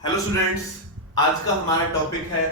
Hello students, आज का हमारा टॉपिक है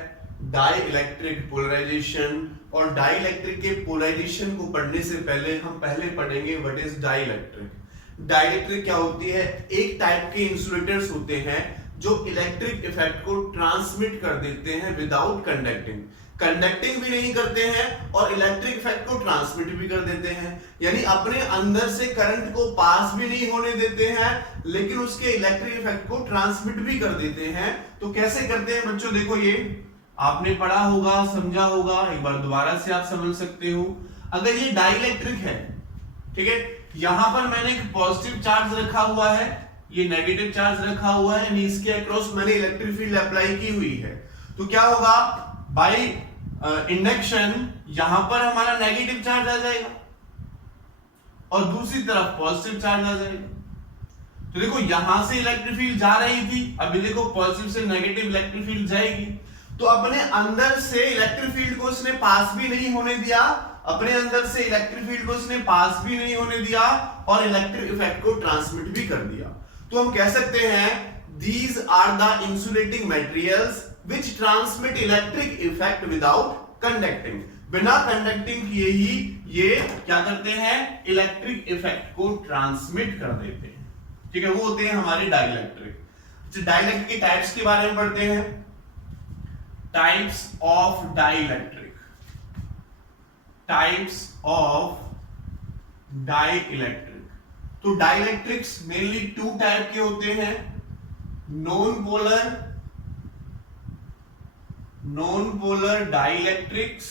डाई इलेक्ट्रिक पोलराइजेशन। और डाई इलेक्ट्रिक के पोलराइजेशन को पढ़ने से पहले हम पहले पढ़ेंगे what is dielectric. Dielectric क्या होती है? एक टाइप के इंसुलेटर्स होते हैं जो इलेक्ट्रिक इफेक्ट को ट्रांसमिट कर देते हैं विदाउट कंडक्टिंग। कंडक्टिंग भी नहीं करते हैं और इलेक्ट्रिक इफेक्ट को ट्रांसमिट भी कर देते हैं, यानी अपने अंदर से करंट को पास भी नहीं होने देते हैं लेकिन उसके इलेक्ट्रिक इफेक्ट को ट्रांसमिट भी कर देते हैं। तो कैसे करते हैं बच्चों? देखो, ये आपने पढ़ा होगा, समझा होगा, एक बार दोबारा से आप समझ सकते हो। अगर ये डाइइलेक्ट्रिक है, ठीक है, यहां पर मैंने एक पॉजिटिव चार्ज रखा हुआ है, ये नेगेटिव चार्ज रखा हुआ है, यानी इसके अक्रॉस मैंने इलेक्ट्रिक फील्ड अप्लाई की हुई है। तो क्या होगा? बाय इंडक्शन यहां पर हमारा नेगेटिव चार्ज आ जाएगा और दूसरी तरफ पॉजिटिव चार्ज आ जाएगा। तो देखो, यहां से इलेक्ट्रिक फील्ड जा रही थी, अभी देखो पॉजिटिव से नेगेटिव इलेक्ट्रिक फील्ड जाएगी। तो अपने अंदर से इलेक्ट्रिक फील्ड को इसने पास भी नहीं होने दिया, अपने अंदर से इलेक्ट्रिक फील्ड को इसने पास भी नहीं होने दिया और इलेक्ट्रिक इफेक्ट को ट्रांसमिट भी कर दिया। तो हम कह सकते हैं these are the insulating materials which transmit electric effect without conducting। बिना कंडक्टिंग किए ही ये क्या करते हैं? इलेक्ट्रिक इफेक्ट को ट्रांसमिट कर देते हैं, ठीक है, वो होते हैं हमारे डाइइलेक्ट्रिक। डाइइलेक्ट्रिक के टाइप्स के बारे में पढ़ते हैं। Types of dielectric, types of dielectric. तो डाइइलेक्ट्रिक्स मेनली टू टाइप के होते हैं, नॉन पोलर डाइइलेक्ट्रिक्स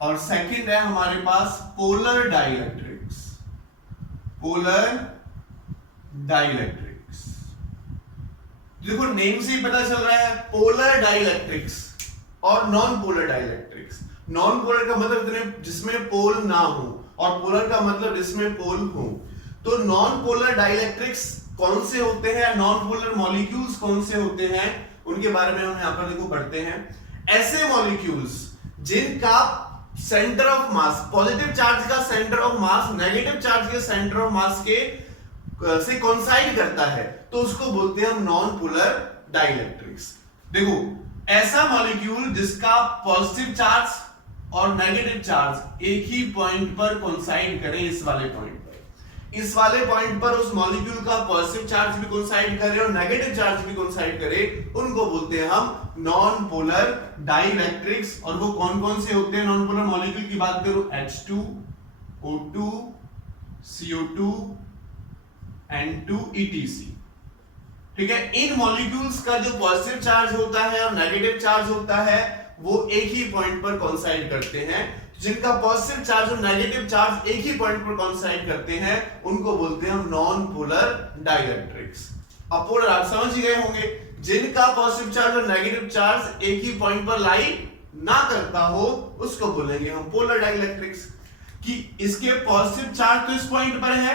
और सेकंड है हमारे पास पोलर डाइइलेक्ट्रिक्स। पोलर डाइइलेक्ट्रिक्स, देखो नेम से ही पता चल रहा है, पोलर डाइइलेक्ट्रिक्स और नॉन पोलर डाइइलेक्ट्रिक्स। नॉन पोलर का मतलब जिसमें पोल ना हो और पोलर का मतलब जिसमें पोल हो। तो नॉन पोलर डाइइलेक्ट्रिक्स कौन से होते हैं, नॉन पोलर मॉलिक्यूल्स कौन से होते हैं, उनके बारे में हम यहां पर देखो पढ़ते हैं। ऐसे मॉलिक्यूल्स जिनका centre of mass, positive charge का centre of mass negative charge के सेंटर ऑफ मास के से कोइंसाइड करता है, तो उसको बोलते हैं हम नॉन पोलर डाइइलेक्ट्रिक्स। देखो, ऐसा मॉलिक्यूल जिसका पॉजिटिव चार्ज और नेगेटिव चार्ज एक ही पॉइंट पर कोइंसाइड करें, इस वाले पॉइंट पर उस मॉलिक्यूल का पॉजिटिव चार्ज भी कोइंसाइड करे और नेगेटिव चार्ज भी कोइंसाइड करे, उनको बोलते हैं हम नॉन पोलर डाइइलेक्ट्रिक्स। और वो कौन कौन से होते हैं नॉन पोलर मॉलिक्यूल की बात करूं? H2, O2, CO2, N2, ETC, ठीक है। इन मॉलिक्यूल्स का जो पॉजिटिव चार्ज होता है और नेगेटिव चार्ज होता है वो एक ही पॉइंट पर कोइंसाइड करते हैं। जिनका पॉजिटिव चार्ज और नेगेटिव चार्ज एक ही पॉइंट पर कोइंसाइड करते हैं उनको बोलते हैं हम नॉन पोलर डाइइलेक्ट्रिक्स। अब पोलर आप समझ ही गए होंगे, जिनका पॉजिटिव चार्ज और नेगेटिव चार्ज एक ही पॉइंट पर लाई ना करता हो उसको बोलेंगे हम पोलर डाइइलेक्ट्रिक्स। कि इसके पॉजिटिव चार्ज तो इस पॉइंट पर है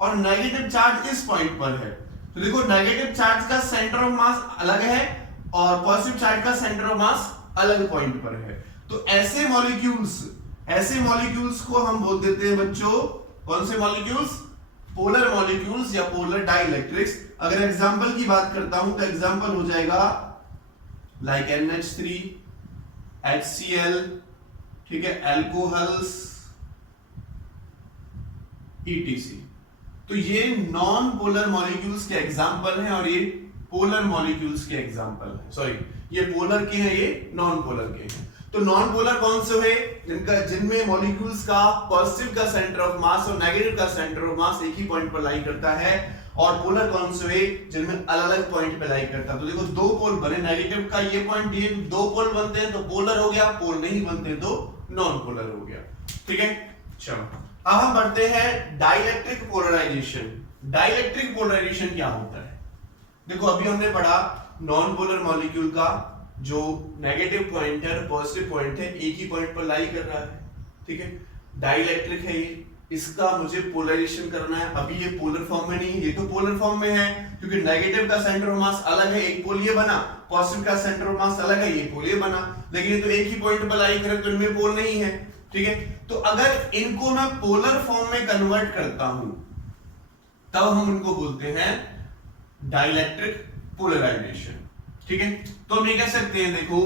और नेगेटिव चार्ज इस पॉइंट पर है। तो देखो, नेगेटिव चार्ज का सेंटर ऑफ मास अलग है और पॉजिटिव चार्ज का सेंटर ऑफ मास अलग पॉइंट पर है। तो ऐसे मॉलिक्यूल्स को हम बोल देते हैं बच्चों, कौन से मॉलिक्यूल्स? पोलर मॉलिक्यूल्स या पोलर डाइइलेक्ट्रिक्स। अगर एग्जांपल की बात करता हूं तो एग्जांपल हो जाएगा लाइक NH3, HCl, ठीक है, अल्कोहल्स, ETC। तो ये नॉन पोलर मॉलिक्यूल्स के एग्जांपल हैं और ये पोलर मॉलिक्यूल्स के एग्जांपल हैं। सॉरी, ये पोलर के हैं, ये नॉन पोलर के हैं। तो नॉन पोलर कौन से हुए? जिनमें मॉलिक्यूल्स का पॉजिटिव का सेंटर ऑफ मास और नेगेटिव का सेंटर ऑफ मास एक ही पॉइंट पर लाई करता है। और पोलर कौन से हुए? जिनमें अलग अलग पॉइंट पे लाई करता है। तो देखो, दो पोल बने, नेगेटिव का ये पॉइंट, ये दो पोल बनते हैं तो पोलर हो गया, पोल नहीं बनते तो नॉन पोलर हो गया, ठीक है। चलो, अब हम बढ़ते हैं डाइइलेक्ट्रिक पोलराइजेशन। डाइइलेक्ट्रिक पोलराइजेशन क्या होता है? देखो, अभी हमने पढ़ा नॉन पोलर मॉलिक्यूल का जो नेगेटिव पॉइंट है पॉजिटिव पॉइंट है एक ही पॉइंट पर लाई कर रहा है, ठीक है। डाइइलेक्ट्रिक है ये, इसका मुझे पोलराइजेशन करना है। अभी ये पोलर फॉर्म में नहीं है, ये तो पोलर फॉर्म में है क्योंकि नेगेटिव का सेंटर ऑफ मास अलग है, एक पोल ये बना, पॉजिटिव का सेंटर ऑफ मास अलग है, ये पोल ये बना, लेकिन ये तो एक ही पॉइंट पर लाई करे तो इनमें पोल नहीं है, ठीक है। तो अगर इनको मैं पोलर फॉर्म में कन्वर्ट करता हूं तब हम उनको बोलते हैं डाइलेक्ट्रिक पोलराइजेशन। ठीक है, तो हम ये कह सकते हैं, देखो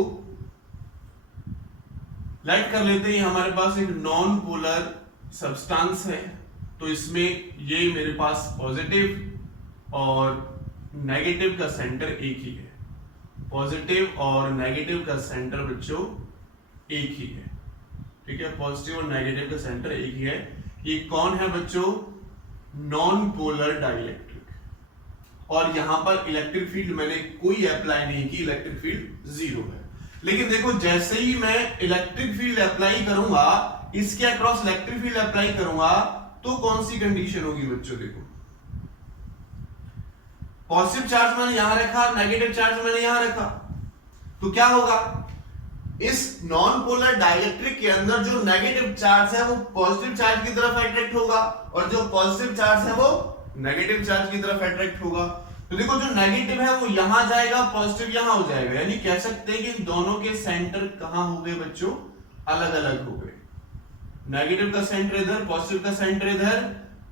लाइट कर लेते हैं, हमारे पास एक नॉन पोलर सब्सटेंस है, तो इसमें ये मेरे पास पॉजिटिव और नेगेटिव का सेंटर एक ही है, पॉजिटिव और नेगेटिव का सेंटर बच्चों एक ही है। ठीक है, पॉजिटिव और नेगेटिव का सेंटर एक ही है। ये कौन है बच्चों? Non polar dielectric. और यहां पर इलेक्ट्रिक फील्ड मैंने कोई अप्लाई नहीं की, इलेक्ट्रिक फील्ड 0 है। लेकिन देखो जैसे ही मैं इलेक्ट्रिक फील्ड अप्लाई करूंगा, इसके अक्रॉस इलेक्ट्रिक फील्ड अप्लाई करूंगा, तो कौन सी कंडीशन होगी बच्चों? देखो पॉजिटिव चार्ज मैंने यहां रखा, नेगेटिव चार्ज मैंने यहां रखा, तो क्या होगा? इस नॉन पोलर डाइलेक्ट्रिक के अंदर जो नेगेटिव चार्ज है वो पॉजिटिव चार्ज की तरफ अट्रैक्ट होगा, और जो पॉजिटिव चार्ज है वो नेगेटिव चार्ज की तरफ अट्रैक्ट होगा। तो देखो जो नेगेटिव है वो यहां जाएगा, पॉजिटिव यहां हो जाएगा, यानी कह सकते हैं कि इन दोनों के सेंटर कहां हो गए बच्चों? अलग अलग हो गए। नेगेटिव का सेंटर इधर, पॉजिटिव का सेंटर इधर।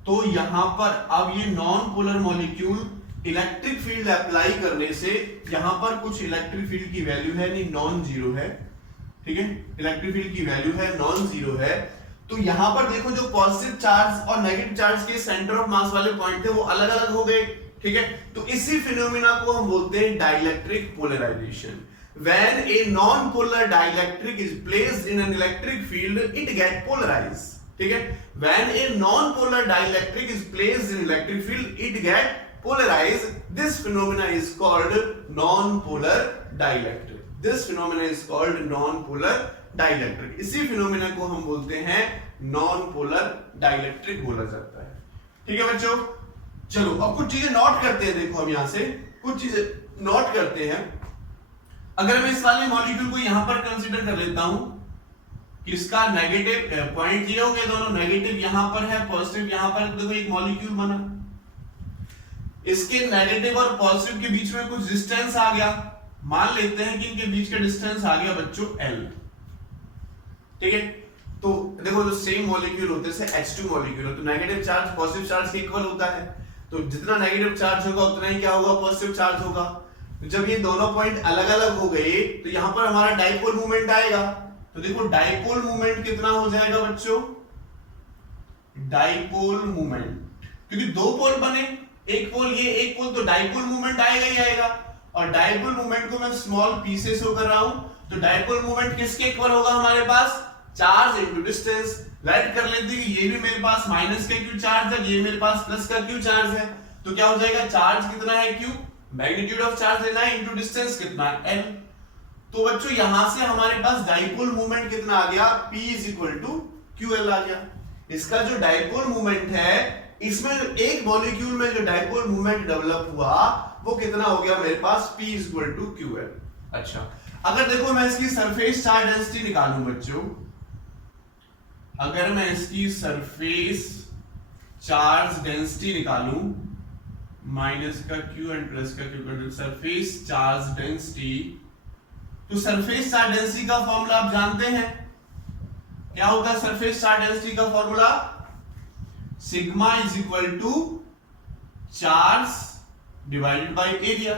तो यहां पर अब ये non polar molecule electric field apply करने से यहां पर कुछ इलेक्ट्रिक फील्ड की वैल्यू है, नहीं नॉन जीरो है। ठीक है, इलेक्ट्रिक फील्ड की वैल्यू है नॉन जीरो है। तो यहां पर देखो जो पॉजिटिव चार्ज और नेगेटिव चार्ज के सेंटर ऑफ मास वाले पॉइंट थे वो अलग अलग हो गए। ठीक है, तो इसी फिनोमेना को हम बोलते हैं dielectric polarisation. When a non-polar dielectric is placed in an electric field, it get polarized. ठीक है, when a non-polar dielectric is placed in electric field, it get polarized. This phenomena is called non-polar dielectric. This phenomena is called non-polar dielectric. इसी phenomena को हम बोलते हैं non-polar dielectric बोला जाता है। ठीक है बच्चों, चलो अब कुछ चीजें नोट करते हैं। देखो हम यहां से कुछ चीजें नोट करते हैं। अगर मैं इस वाले मॉलिक्यूल को यहां पर कंसीडर कर लेता हूं कि इसका नेगेटिव पॉइंट ये हो गए दोनों, नेगेटिव यहां पर है, पॉजिटिव यहां पर, देखो एक मॉलिक्यूल बना, इसके नेगेटिव और पॉजिटिव के बीच में कुछ डिस्टेंस आ गया, मान लेते हैं कि इनके बीच का डिस्टेंस आ गया बच्चों L। ठीक है, तो देखो जो सेम मॉलिक्यूल होते हैं H2 मॉलिक्यूल हो, तो नेगेटिव चार्ज पॉजिटिव चार्ज के इक्वल होता है, तो जितना नेगेटिव चार्ज होगा उतना ही क्या होगा? पॉजिटिव चार्ज होगा। जब ये दोनों पॉइंट अलग अलग हो गए तो यहां पर हमारा डाइपोल मूवमेंट आएगा। तो देखो डाइपोल मूवमेंट कितना हो जाएगा बच्चों? डाइपोल मूवमेंट, क्योंकि दो पोल बने, एक पोल ये एक पोल, तो डाइपोल मूवमेंट आएगा ही आएगा। और डाइपोल मूवमेंट को मैं स्मॉल पी से शो कर रहा हूं, तो डाइपोल मूवमेंट किसके इक्वल होगा हमारे पास? Charge into distance. राइट कर लेते हैं कि ये भी मेरे पास माइनस का क्यू चार्ज है, ये मेरे पास प्लस का क्यू चार्ज है, तो क्या हो जाएगा? चार्ज कितना है? क्यू, मैग्नीट्यूड ऑफ चार्ज लेना है इनटू डिस्टेंस कितना है? L। तो बच्चों यहां से हमारे पास डाइपोल मूवमेंट कितना आ गया? P is equal to QL आ गया। इसका जो डाइपोल मूवमेंट है, इसमें एक मॉलिक्यूल में जो डाइपोल मूवमेंट डेवलप हुआ वो कितना हो गया मेरे पास? P is equal to QL। अच्छा, अगर देखो मैं इसकी सरफेस चार्ज डेंसिटी निकालूं बच्चों, अगर मैं इसकी सरफेस चार्ज डेंसिटी निकालूं, माइनस का क्यू एंड प्लस का क्यू, सरफेस चार्ज डेंसिटी, तो सरफेस चार्ज डेंसिटी का फॉर्मूला आप जानते हैं, क्या होता है सरफेस चार्ज डेंसिटी का formula? Sigma is equal to charge divided by area.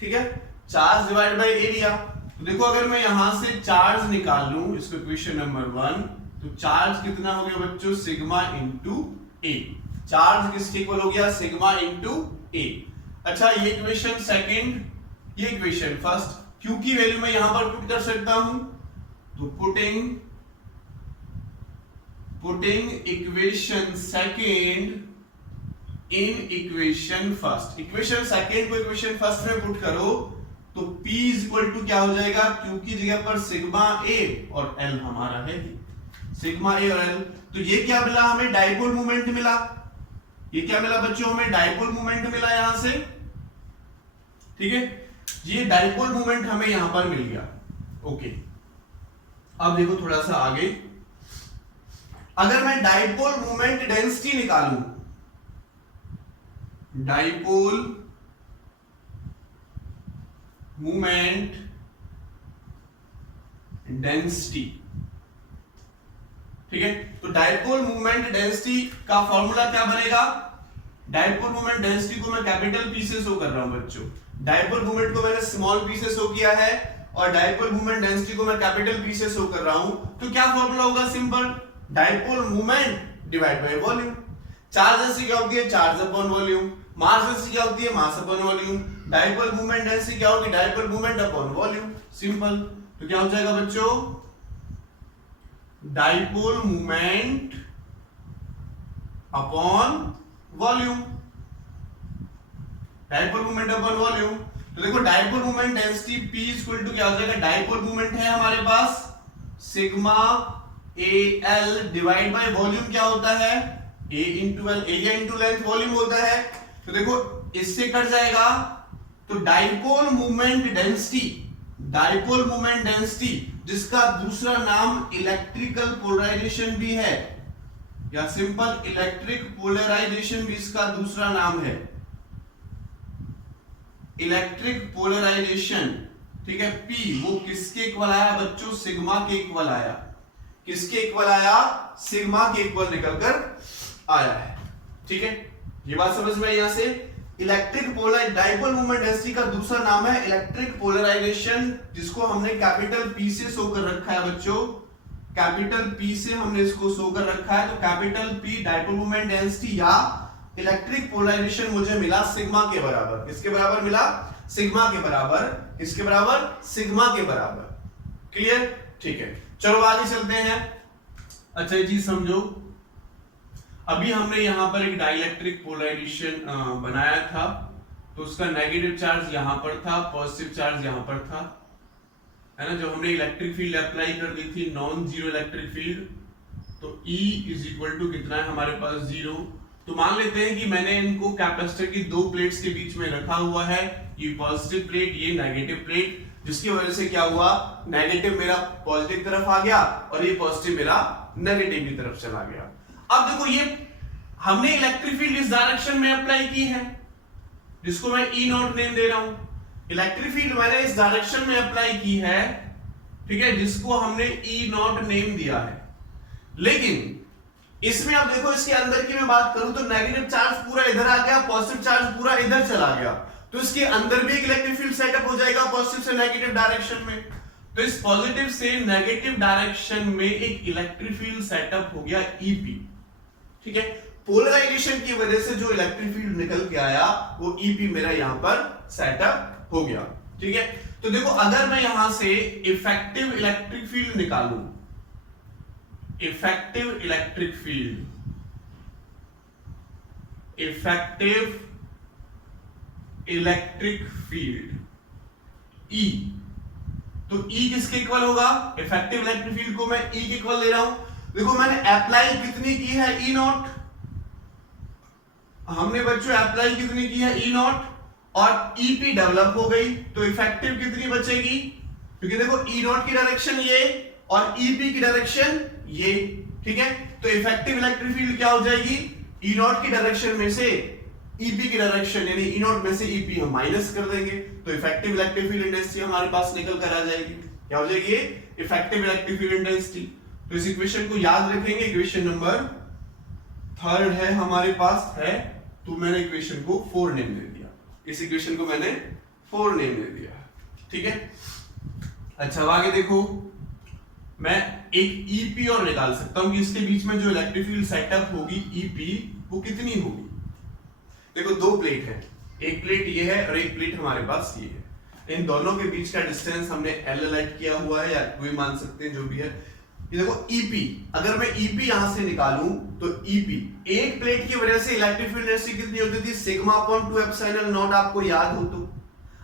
ठीक है, चार्ज डिवाइडेड बाय एरिया। तो देखो अगर मैं यहां से चार्ज निकाल लूं, इसको इक्वेशन नंबर 1, तो चार्ज कितना हो गया बच्चों? सिग्मा इंटू ए। चार्ज किसके इक्वल हो गया? सिग्मा इंटू ए। अच्छा, ये इक्वेशन सेकंड, ये इक्वेशन फर्स्ट, क्यू की वैल्यू मैं यहां पर पुट कर सकता हूं, तो putting equation second in equation first. Equation second को इक्वेशन फर्स्ट में पुट करो तो P इज इक्वल टू क्या हो जाएगा? Q की जगह पर सिग्मा A और L हमारा है, सिग्मा A और L। तो ये क्या मिला हमें? डाइपोल मूवमेंट मिला। ये क्या मिला बच्चों? हमें डाइपोल मूवमेंट मिला यहां से। ठीक है, ये डाइपोल मूवमेंट हमें यहां पर मिल गया। ओके, अब देखो थोड़ा सा आगे, अगर मैं डाइपोल मूवमेंट डेंसिटी निकालूं, डाइपोल मूवमेंट डेंसिटी, ठीक है, तो डाइपोल मूवमेंट डेंसिटी का फॉर्मूला क्या बनेगा? डायपोल मोमेंट डेंसिटी को मैं कैपिटल पी से शो कर रहा हूं बच्चों, डायपोल मोमेंट को मैंने स्मॉल पी से शो किया है और डायपोल मोमेंट डेंसिटी को मैं कैपिटल पी से शो कर रहा हूं, तो क्या फॉर्मूला होगा? Simple, dipole moment divide by volume. Charge density क्या होती है? Charge upon volume. Mass density क्या होती है? Mass upon volume. Dipole moment density क्या होगी? Dipole moment upon volume. Simple. तो क्या हो जाएगा बच्चों? Dipole moment upon volume, dipole moment upon volume. तो देखो dipole moment density P equal to क्या हो जाएगा? डायपोल मोमेंट है हमारे पास sigma AL divide by volume क्या होता है? A into L, area into length volume होता है। तो देखो इससे कट जाएगा, तो dipole moment density, dipole moment density जिसका दूसरा नाम इलेक्ट्रिकल पोलराइजेशन भी है, या सिंपल इलेक्ट्रिक पोलराइजेशन भी इसका दूसरा नाम है, इलेक्ट्रिक पोलराइजेशन, ठीक है। P वो किसके इक्वल आया बच्चों? सिग्मा के इक्वल आया। किसके इक्वल आया? सिग्मा के इक्वल निकलकर आया है, ठीक है। ये बात समझ में आई यहां से? Electric polar dipole moment density का दूसरा नाम है इलेक्ट्रिक पोलराइजेशन, जिसको हमने कैपिटल P से शो कर रखा है बच्चों, कैपिटल P से हमने इसको शो कर रखा है। तो capital P dipole moment density या इलेक्ट्रिक पोलराइजेशन मुझे मिला सिग्मा के बराबर। किसके बराबर मिला? सिग्मा के बराबर। किसके बराबर? सिग्मा के बराबर। क्लियर? ठीक है, चलो आगे चलते हैं। अच्छा ये चीज समझो, अभी हमने यहां पर एक डाइलेक्ट्रिक पोलराइजेशन बनाया था, तो उसका नेगेटिव चार्ज यहां पर था, पॉजिटिव चार्ज यहां पर था, है ना। जब हमने इलेक्ट्रिक फील्ड अप्लाई कर दी थी, नॉन जीरो इलेक्ट्रिक फील्ड, तो E इज इक्वल टू कितना है हमारे पास? 0। तो मान लेते हैं कि मैंने इनको कैपेसिटर की दो प्लेट्स के बीच में रखा हुआ है, ये पॉजिटिव प्लेट, ये नेगेटिव प्लेट, जिसकी वजह से क्या हुआ? नेगेटिव मेरा पॉजिटिव तरफ आ गया और ये पॉजिटिव मेरा नेगेटिव की तरफ चला गया। अब देखो ये हमने इलेक्ट्रिक फील्ड इस डायरेक्शन में अप्लाई की है, जिसको मैं E नॉट नेम दे रहा हूं। इलेक्ट्रिक फील्ड मैंने इस डायरेक्शन में अप्लाई की है, ठीक है, जिसको हमने E नॉट नेम दिया है। लेकिन इसमें अब देखो, इसके अंदर की मैं बात करूं तो नेगेटिव चार्ज पूरा इधर आ गया, पॉजिटिव चार्ज पूरा इधर चला गया, तो इसके अंदर भी एक इलेक्ट्रिक फील्ड सेटअप हो जाएगा पॉजिटिव से नेगेटिव डायरेक्शन में। तो इस पॉजिटिव से नेगेटिव डायरेक्शन में एक इलेक्ट्रिक फील्ड सेटअप हो गया EP, ठीक है। पोलराइजेशन की वजह से जो इलेक्ट्रिक फील्ड निकल के आया वो EP मेरा यहां पर सेटअप हो गया, ठीक है। तो देखो अगर मैं यहां से इफेक्टिव इलेक्ट्रिक फील्ड निकालूं, effective electric field, effective electric field E, तो E किसके इक्वल होगा? इफेक्टिव इलेक्ट्रिक फील्ड को मैं E के इक्वल ले रहा हूं। देखो मैंने अप्लाई कितनी की है? E not. हमने बच्चों अप्लाई कितनी की है? E नॉट, और EP डेवलप हो गई, तो इफेक्टिव कितनी बचेगी? क्योंकि देखो E नॉट की डायरेक्शन ये और EP की डायरेक्शन ये, ठीक है। तो इफेक्टिव इलेक्ट्रिक फील्ड क्या हो जाएगी? E नॉट की डायरेक्शन में से EP की डायरेक्शन, यानी E नॉट में से EP हम माइनस कर देंगे, तो इफेक्टिव इलेक्ट्रिक फील्ड इंटेंसिटी हमारे पास निकल कर आ जाएगी। क्या हो जाएगी? Effective electric field intensity. तो इस इक्वेशन को याद रखेंगे, इक्वेशन नंबर 3 है हमारे पास है, तो मैंने इक्वेशन को 4 नेम दे दिया, इस इक्वेशन को मैंने 4 नेम दे दिया, ठीक है। अच्छा अब आगे देखो, मैं एक EP और निकाल सकता हूं कि इसके बीच में जो इलेक्ट्रिक फील्ड सेटअप होगी EP वो कितनी होगी। देखो दो प्लेट है, एक प्लेट ये है और एक प्लेट हमारे पास ये है, इन दोनों के बीच का डिस्टेंस हमने L लाइट किया हुआ है, या कोई मान सकते हैं जो भी है। ये देखो EP, अगर मैं EP यहां से निकालूं तो EP, एक प्लेट की वजह से इलेक्ट्रिक फील्ड डेंसिटी कितनी होती थी? सिग्मा अपॉन 2 एप्सिलॉन नॉट, आपको याद हो तो।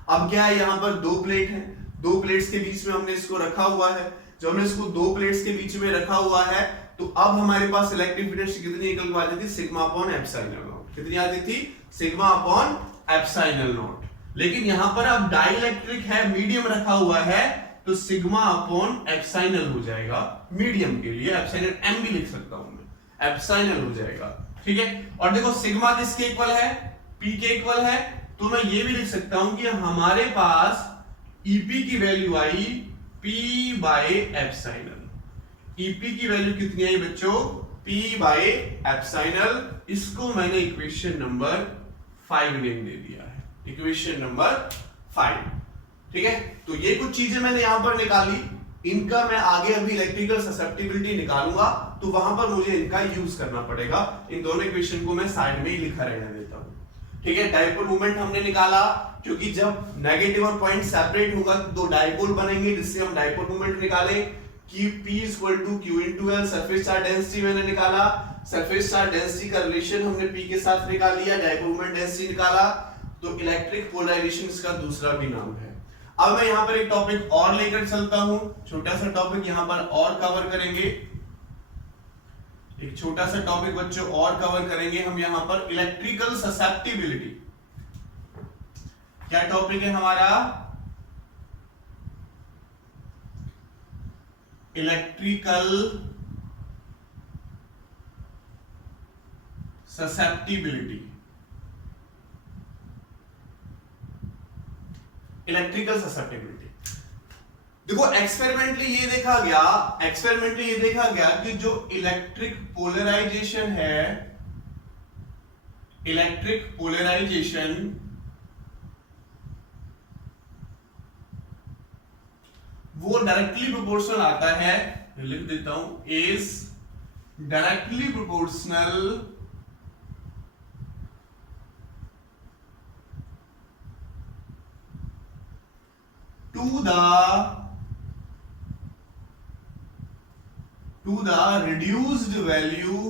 अब क्या है, यहां पर दो प्लेट है, दो प्लेट्स के बीच में हमने इसको रखा हुआ है। जब हमने इसको दो प्लेट्स के बीच में रखा हुआ है, तो अब हमारे पास इलेक्ट्रिक फील्ड डेंसिटी कितनी निकल के आती थी? Sigma upon epsilon not. कितनी आती थी? Sigma upon epsilon not. लेकिन यहां पर अब डाइलेक्ट्रिक है, मीडियम रखा हुआ है, तो सिग्मा अपॉन एप्सिलॉन हो जाएगा। मीडियम के लिए एप्सिलॉन m भी लिख सकता हूं मैं, एप्सिलॉन हो जाएगा, ठीक है। और देखो सिग्मा किसके इक्वल है? P के इक्वल है, तो मैं ये भी लिख सकता हूं कि हमारे पास EP की value I P by epsilon. EP की वैल्यू कितनी आई बच्चों? P बाय एप्सिलॉन, इसको मैंने इक्वेशन नंबर 5 नेम दे दिया है, इक्वेशन नंबर 5। ठीक है, तो ये कुछ चीजें मैंने यहां पर निकाली, इनका मैं आगे अभी इलेक्ट्रिकल ससेप्टिबिलिटी निकालूंगा तो वहां पर मुझे इनका यूज करना पड़ेगा। इन दोनों इक्वेशन को मैं साइड में ही लिखा रहने देता हूं। ठीक है, डाइपोल मोमेंट हमने निकाला, क्योंकि जब नेगेटिव और पॉइंट सेपरेट होगा तो डाइपोल बनेंगे, जिससे हम डाइपोल मोमेंट निकाले कि P = Q × L। Surface charge density मैंने निकाला, सरफेस चार्ज डेंसिटी का रिलेशन हमने P के साथ निकाल लिया, डाइपोल मोमेंट डेंसिटी निकाला, तो इलेक्ट्रिक पोलराइजेशन इसका दूसरा भी नाम है। अब मैं यहां पर एक टॉपिक और लेकर चलता हूं, छोटा सा टॉपिक यहां पर और कवर करेंगे, एक छोटा सा टॉपिक बच्चों और कवर करेंगे हम यहां पर, इलेक्ट्रिकल ससेप्टिबिलिटी। क्या टॉपिक है हमारा? Electrical susceptibility. इलेक्ट्रिकल ससेप्टिबिलिटी, देखो एक्सपेरिमेंटली ये देखा गया कि जो इलेक्ट्रिक पोलराइजेशन है, इलेक्ट्रिक पोलराइजेशन वो डायरेक्टली प्रोपोर्शनल आता है, लिख देता हूं, is directly proportional to the reduced value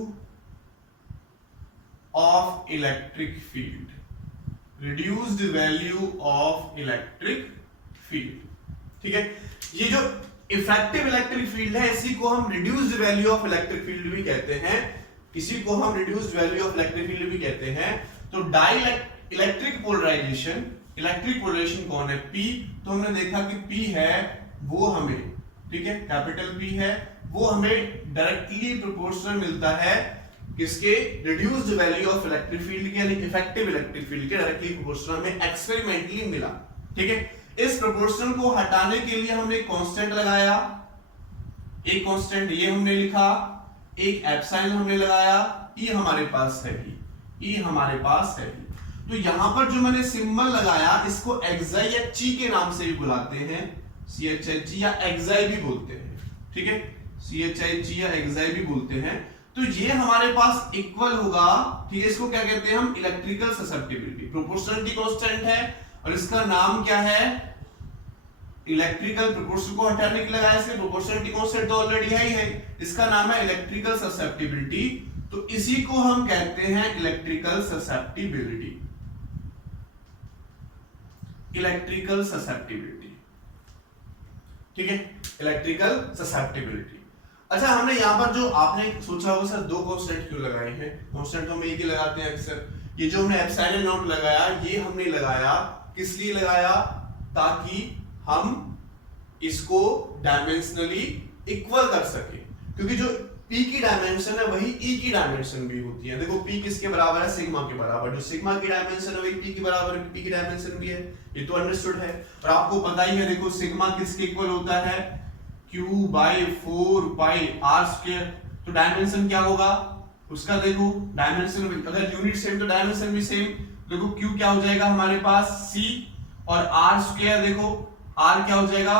of electric field, reduced value of electric field। ठीक है, ये जो इफेक्टिव इलेक्ट्रिक फील्ड है इसी को हम reduced value of electric field भी कहते हैं, इसी को हम reduced value of electric field भी कहते हैं। तो इलेक्ट्रिक पोलराइजेशन कौन है? P। तो हमने देखा कि P है वो हमें, ठीक है, कैपिटल P है वो हमें डायरेक्टली प्रोपोर्शनल मिलता है किसके? Reduced value of electric field के, यानी इफेक्टिव इलेक्ट्रिक फील्ड के डायरेक्टली प्रोपोर्शनल में एक्सपेरिमेंटली मिला। ठीक है, इस प्रोपोर्शनल को हटाने के लिए हमने एक कांस्टेंट लगाया, एक कांस्टेंट ये हमने लिखा, एक एप्सिलॉन हमने लगाया, E हमारे पास है, E हमारे पास है। तो यहां पर जो मैंने सिंबल लगाया इसको एक्साई या ची के नाम से भी बुलाते हैं, CHI या एक्साई भी बोलते हैं। ठीक है, CHI या एक्साई भी बोलते हैं। तो ये हमारे पास इक्वल होगा, ठीक है, इसको क्या कहते हैं हम? Electrical susceptibility. प्रोपोर्शनलिटी कांस्टेंट है और इसका नाम क्या है? इलेक्ट्रिकल। प्रोपोर्शनल को हटाने के लिए लगाया, इसलिए प्रोपोर्शनलिटी कांस्टेंट तो ऑलरेडी है ही है, इसका नाम है इलेक्ट्रिकल ससेप्टिबिलिटी। तो इसी को हम कहते हैं इलेक्ट्रिकल ससेप्टिबिलिटी, इलेक्ट्रिकल ससेप्टिबिलिटी। ठीक है, इलेक्ट्रिकल ससेप्टिबिलिटी। अच्छा, हमने यहां पर जो आपने सोचा होगा सर दो कांस्टेंट क्यों लगाए हैं? कांस्टेंट तो हम एक ही लगाते हैं अक्सर। ये जो हमने एप्सिलॉन नॉट लगाया, ये हमने लगाया किस लिए लगाया? ताकि हम इसको डायमेंशनली इक्वल कर सके, क्योंकि जो P की डायमेंशन है वही E की डायमेंशन भी होती है। देखो P किसके बराबर है? सिग्मा के बराबर। जो सिग्मा की डायमेंशन है वही P की बराबर है, P की डायमेंशन भी है, ये तो अंडरस्टूड है। और आपको पता ही है, देखो सिग्मा किसके इक्वल होता है? Q/4πr²। तो डायमेंशन क्या होगा उसका? देखो डायमेंशन, अगर यूनिट सेम तो डायमेंशन भी सेम। देखो Q क्या हो जाएगा हमारे पास? C, और R², देखो R क्या हो जाएगा?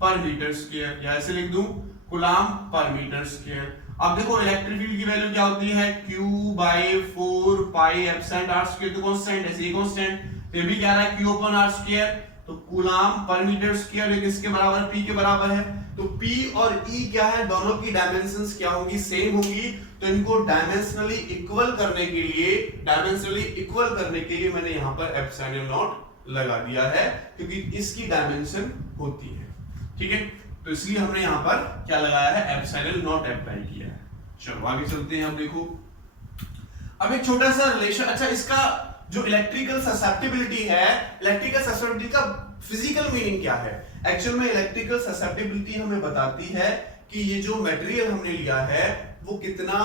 पर मीटर स्क्वायर, या ऐसे लिख दूं कूलम पर मीटर स्क्वायर। अब देखो इलेक्ट्रिक फील्ड की वैल्यू क्या होती है? Q/4πε/r²। तो कांस्टेंट है, ये कांस्टेंट। ये भी क्या रहा है? Q/r²। तो कूलम पर मीटर स्क्वायर ये किसके बराबर? P के बराबर है। तो P और E क्या है? दोनों की डायमेंशंस क्या होंगी? सेम होंगी। तो इनको डायमेंशनली इक्वल करने के लिए मैंने यहां पर एप्सिलॉन नॉट लगा दिया है, क्योंकि इसकी डायमेंशन होती है। ठीक है, तो इसलिए हमने यहां पर क्या लगाया है? एप्सिलॉन नॉट अप्लाई किया है। चलो आगे चलते हैं। अब देखो, अब एक छोटा सा रिलेशन। अच्छा, इसका जो इलेक्ट्रिकल ससेप्टिबिलिटी है, इलेक्ट्रिकल ससेप्टिबिलिटी का फिजिकल मीनिंग क्या है? एक्चुअल में इलेक्ट्रिकल ससेप्टिबिलिटी हमें बताती है कि ये जो मटेरियल हमने लिया है वो कितना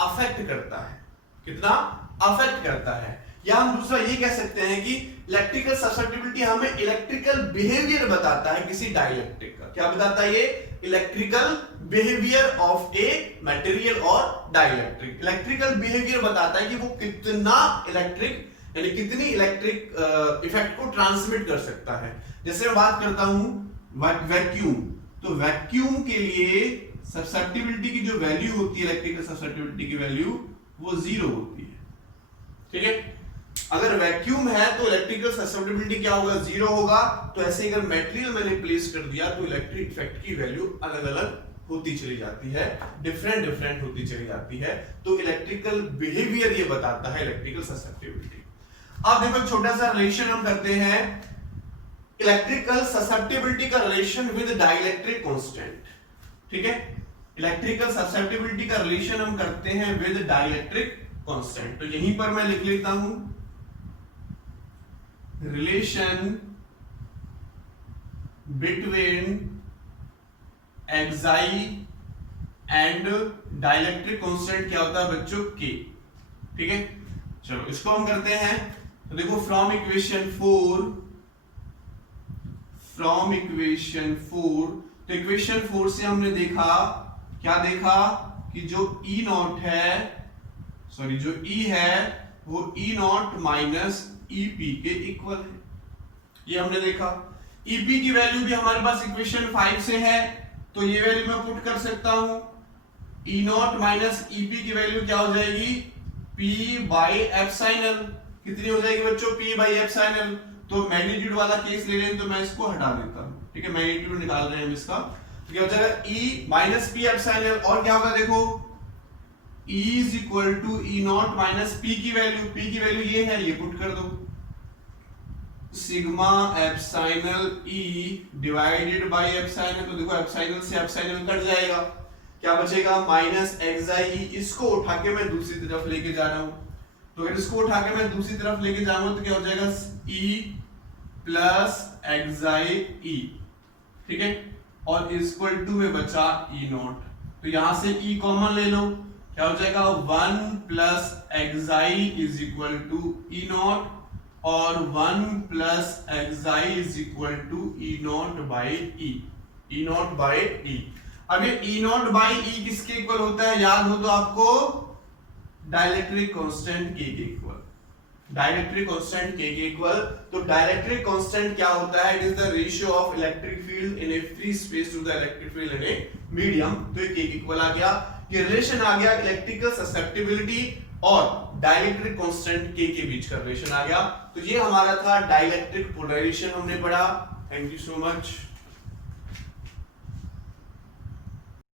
अफेक्ट करता है, कितना अफेक्ट करता है। या हम दूसरा ये कह सकते हैं कि इलेक्ट्रिकल ससेप्टिबिलिटी हमें इलेक्ट्रिकल बिहेवियर बताता है किसी डाइलेक्ट्रिक का। क्या बताता है ये? Electrical behaviour of a material और डाइलेक्ट्रिक। इलेक्ट्रिकल बिहेवियर बताता है कि वो कितना इलेक्ट्रिक यानी कितनी इलेक्ट्रिक इफेक्ट को ट्रांसमिट कर सकता है। जैसे मैं बात करता हूं वैक्यूम, तो वैक्यूम के लिए ससेप्टिबिलिटी की जो वैल्यू होती है, इलेक्ट्रिकल ससेप्टिबिलिटी की वैल्यू वो 0 होती है। ठीक है, अगर वैक्यूम है तो इलेक्ट्रिकल ससेप्टिबिलिटी क्या होगा? 0 होगा। तो ऐसे अगर मटेरियल मैंने प्लेस कर दिया तो इलेक्ट्रिक इफेक्ट की वैल्यू अलग अलग होती चली जाती है, डिफरेंट होती चली जाती है। तो इलेक्ट्रिकल बिहेवियर ये बताता है इलेक्ट्रिकल ससेप्टिबिलिटी। अब देखो छोटा सा रिलेशन हम करते हैं इलेक्ट्रिकल ससेप्टिबिलिटी का रिलेशन विद डाइलेक्ट्रिक कांस्टेंट। ठीक है, इलेक्ट्रिकल ससेप्टिबिलिटी का रिलेशन हम करते हैं विद डाइलेक्ट्रिक कांस्टेंट। तो यहीं पर मैं लिख लेता हूं relation between एक्साई and dielectric constant क्या होता है बच्चों? के। ठीक है, चलो इसको हम करते हैं। तो देखो फ्रॉम इक्वेशन 4, तो इक्वेशन 4 से हमने देखा, क्या देखा कि जो E नॉट है, सॉरी जो E है वो E नॉट माइनस EP के इक्वल है, ये हमने देखा। EP की वैल्यू भी हमारे पास इक्वेशन 5 से है, तो ये वैल्यू मैं पुट कर सकता हूं। E नॉट माइनस EP की वैल्यू क्या हो जाएगी? P by epsilon. कितनी हो जाएगी बच्चों? P by epsilon. तो मैग्नीट्यूड वाला केस ले लें तो मैं इसको हटा देता हूं। ठीक है, मैग्नीट्यूड निकाल रहे हैं हम इसका, तो क्या हो जाएगा? E minus P epsilon. और क्या होगा देखो, E is equal to E not minus P की वैल्यू ये है, ये पुट कर दो, sigma epsilon E divided by epsilon. तो देखो एप्सिलॉन से एप्सिलॉन कट जाएगा, क्या बचेगा? माइनस एक्साई E। इसको उठा के मैं दूसरी तरफ लेके जा रहा हूं, तो अगर इसको उठा के मैं दूसरी तरफ लेके जाऊंगा तो क्या हो जाएगा? E plus एक्साई E। ठीक है, और इक्वल टू में बचा E नॉट, तो यहां से E कॉमन ले लो, क्या हो जाएगा? 1 प्लस एक्साई is equal to E not, और 1 प्लस एक्साई is equal to E not by E not by E। अब ये E नॉट बाई E किसके इक्वल होता है? याद हो तो आपको, डाइलेक्ट्रिक कांस्टेंट K के इक्वल। डाइलेक्ट्रिक कांस्टेंट K के इक्वल। तो डाइलेक्ट्रिक कांस्टेंट क्या होता है? It is the ratio of electric field in a free space to the electric field in a medium. तो ये K के इक्वल आ गया, ये रिलेशन आ गया इलेक्ट्रिकल ससेप्टिबिलिटी और डाइलेक्ट्रिक कांस्टेंट K के बीच का रिलेशन आ गया। तो ये हमारा था डाइलेक्ट्रिक पोलराइजेशन हमने पढ़ा। Thank you so much.